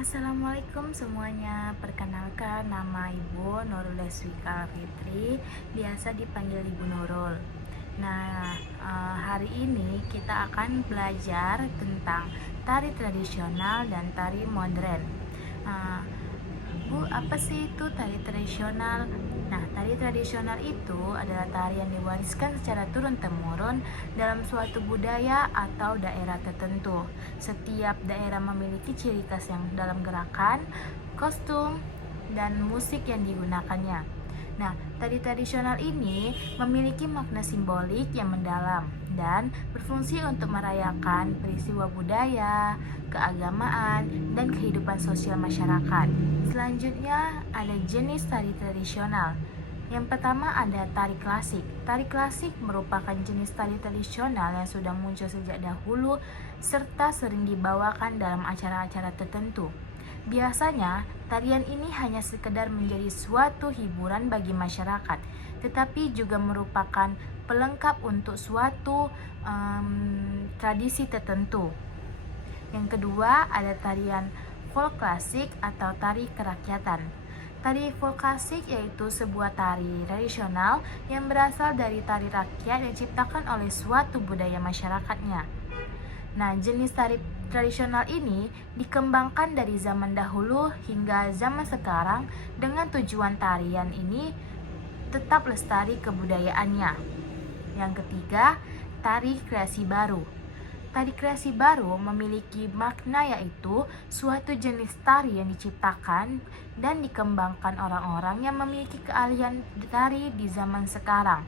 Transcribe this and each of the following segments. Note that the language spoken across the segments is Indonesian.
Assalamualaikum semuanya, perkenalkan nama Ibu Nurul Deswika Fitri, biasa dipanggil Ibu Nurul. Hari ini kita akan belajar tentang tari tradisional dan tari modern. Nah, Bu, apa sih itu tari tradisional? Tari tradisional itu adalah tari yang diwariskan secara turun-temurun dalam suatu budaya atau daerah tertentu. Setiap daerah memiliki ciri khas yang dalam gerakan, kostum, dan musik yang digunakannya. Tari tradisional ini memiliki makna simbolik yang mendalam dan berfungsi untuk merayakan peristiwa budaya, keagamaan, dan kehidupan sosial masyarakat. Selanjutnya ada jenis tari tradisional. Yang pertama ada tari klasik. Tari klasik merupakan jenis tari tradisional yang sudah muncul sejak dahulu serta sering dibawakan dalam acara-acara tertentu. Biasanya, tarian ini hanya sekedar menjadi suatu hiburan bagi masyarakat, tetapi juga merupakan pelengkap untuk suatu tradisi tertentu. Yang kedua, ada tarian folk klasik atau tari kerakyatan. Tari folk klasik yaitu sebuah tari tradisional yang berasal dari tari rakyat yang diciptakan oleh suatu budaya masyarakatnya. Jenis tari tradisional ini dikembangkan dari zaman dahulu hingga zaman sekarang dengan tujuan tarian ini tetap lestari kebudayaannya. Yang ketiga, tari kreasi baru. Tari kreasi baru memiliki makna yaitu suatu jenis tari yang diciptakan dan dikembangkan orang-orang yang memiliki keahlian tari di zaman sekarang.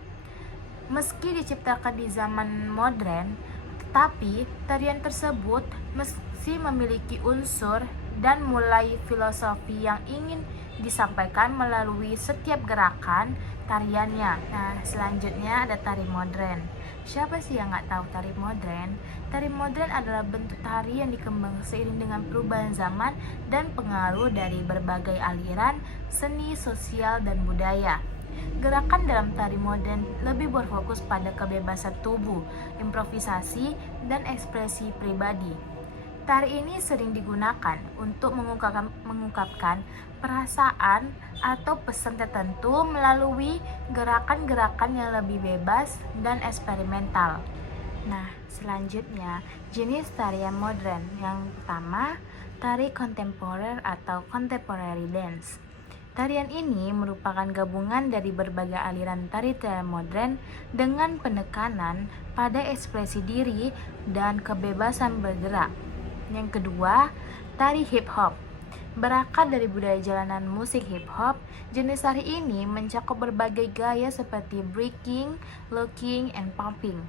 Meski diciptakan di zaman modern, tetapi tarian tersebut masih memiliki unsur dan mulai filosofi yang ingin disampaikan melalui setiap gerakan tariannya. Selanjutnya ada tari modern. Siapa sih yang nggak tahu tari modern? Tari modern adalah bentuk tari yang dikembangkan seiring dengan perubahan zaman dan pengaruh dari berbagai aliran seni, sosial, dan budaya. Gerakan dalam tari modern lebih berfokus pada kebebasan tubuh, improvisasi, dan ekspresi pribadi. Tari ini sering digunakan untuk mengungkapkan perasaan atau pesan tertentu melalui gerakan-gerakan yang lebih bebas dan eksperimental. Selanjutnya, jenis tarian modern. Yang pertama, tari kontemporer atau contemporary dance. Tarian ini merupakan gabungan dari berbagai aliran tari modern dengan penekanan pada ekspresi diri dan kebebasan bergerak. Yang kedua, tari hip hop. Berakar dari budaya jalanan musik hip hop, jenis tari ini mencakup berbagai gaya seperti breaking, locking, and popping.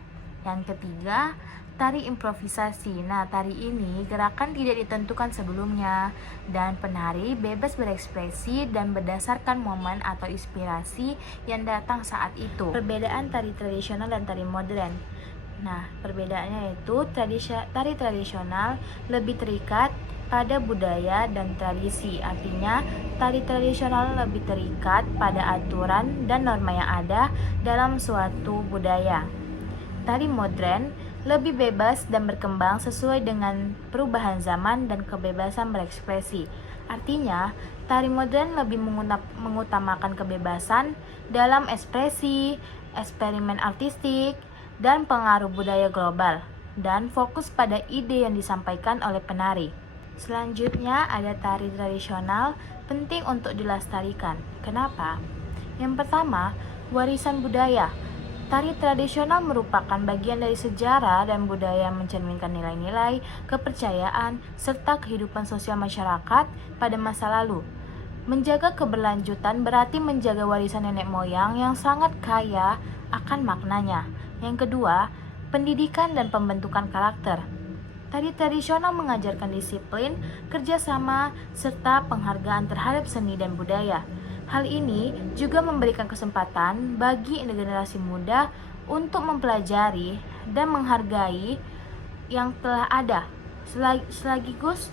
Yang ketiga, tari improvisasi. Tari ini gerakan tidak ditentukan sebelumnya dan penari bebas berekspresi dan berdasarkan momen atau inspirasi yang datang saat itu. Perbedaan tari tradisional dan tari modern. Perbedaannya yaitu tari tradisional lebih terikat pada budaya dan tradisi. Artinya, tari tradisional lebih terikat pada aturan dan norma yang ada dalam suatu budaya. Tari modern lebih bebas dan berkembang sesuai dengan perubahan zaman dan kebebasan berekspresi. Artinya, tari modern lebih mengutamakan kebebasan dalam ekspresi, eksperimen artistik, dan pengaruh budaya global, dan fokus pada ide yang disampaikan oleh penari. Selanjutnya ada tari tradisional penting untuk dilestarikan. Kenapa? Yang pertama, warisan budaya. Tari tradisional merupakan bagian dari sejarah dan budaya yang mencerminkan nilai-nilai, kepercayaan, serta kehidupan sosial masyarakat pada masa lalu. Menjaga keberlanjutan berarti menjaga warisan nenek moyang yang sangat kaya akan maknanya. Yang kedua, pendidikan dan pembentukan karakter. Tari tradisional mengajarkan disiplin, kerjasama, serta penghargaan terhadap seni dan budaya. Hal ini juga memberikan kesempatan bagi generasi muda untuk mempelajari dan menghargai yang telah ada, sekaligus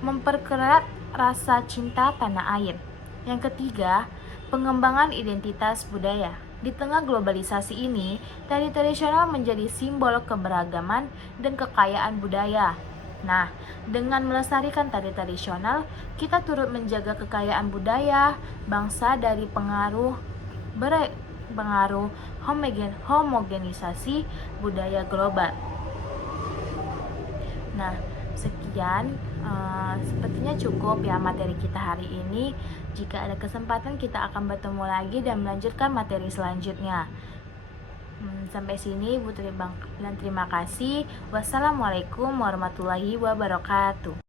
memperkerat rasa cinta tanah air. Yang ketiga, pengembangan identitas budaya. Di tengah globalisasi ini, tari tradisional menjadi simbol keberagaman dan kekayaan budaya. Nah, dengan melestarikan tari tradisional, kita turut menjaga kekayaan budaya bangsa dari pengaruh homogenisasi budaya global. Nah, sekian, sepertinya cukup ya materi kita hari ini. Jika ada kesempatan kita akan bertemu lagi dan melanjutkan materi selanjutnya. Sampai sini Ibu bilang terima kasih. Wassalamualaikum warahmatullahi wabarakatuh.